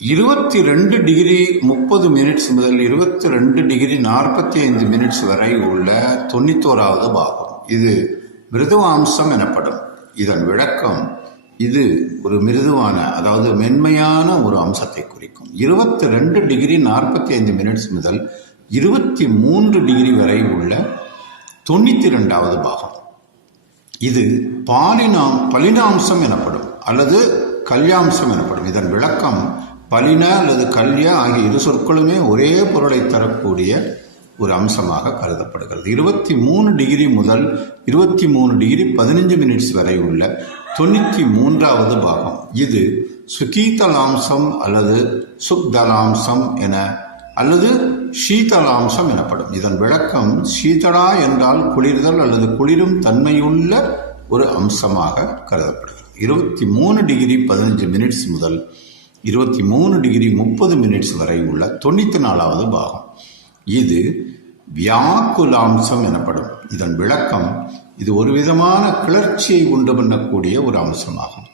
இருபத்தி ரெண்டு டிகிரி முப்பது மினிட்ஸ் முதல் இருபத்தி ரெண்டு டிகிரி நாற்பத்தி ஐந்து மினிட்ஸ் வரை உள்ள தொண்ணூத்தோராவது பாகம். இது மிருதுவாம்சம் எனப்படும். இதன் விளக்கம் இது ஒரு மிருதுவான அதாவது மென்மையான ஒரு அம்சத்தை குறிக்கும். இருபத்தி ரெண்டு டிகிரி நாற்பத்தி ஐந்து மினிட்ஸ் முதல் இருபத்தி மூன்று டிகிரி வரை உள்ள தொண்ணூற்றி ரெண்டாவது பாகம். இது பாலினாம் பலினாம்சம் எனப்படும் அல்லது கல்யாம்சம் எனப்படும். இதன் விளக்கம் பலினா அல்லது கல்யா ஆகிய இரு சொற்களுமே ஒரே பொருளை தரக்கூடிய ஒரு அம்சமாக கருதப்படுகிறது. இருபத்தி மூணு டிகிரி முதல் இருபத்தி மூணு டிகிரி பதினஞ்சு மினிட்ஸ் வரை உள்ள தொண்ணூற்றி மூன்றாவது பாகம். இது சுகீதலாம்சம் அல்லது சுக்தலாம்சம் என அல்லது சீதலாம்சம் எனப்படும். இதன் விளக்கம் சீதலா என்றால் குளிர்தல் அல்லது குளிரும் தன்மையுள்ள ஒரு அம்சமாக கருதப்படுகிறது. இருபத்தி மூணு டிகிரி பதினஞ்சு மினிட்ஸ் முதல் இருபத்தி மூணு டிகிரி முப்பது மினிட்ஸ் வரை உள்ள தொண்ணூற்றி நாலாவது பாகம். இது வியாக்குலாம்சம் எனப்படும். இதன் விளக்கம் இது ஒரு விதமான கிளர்ச்சியை உண்டு பண்ணக்கூடிய ஒரு அம்சமாகும்.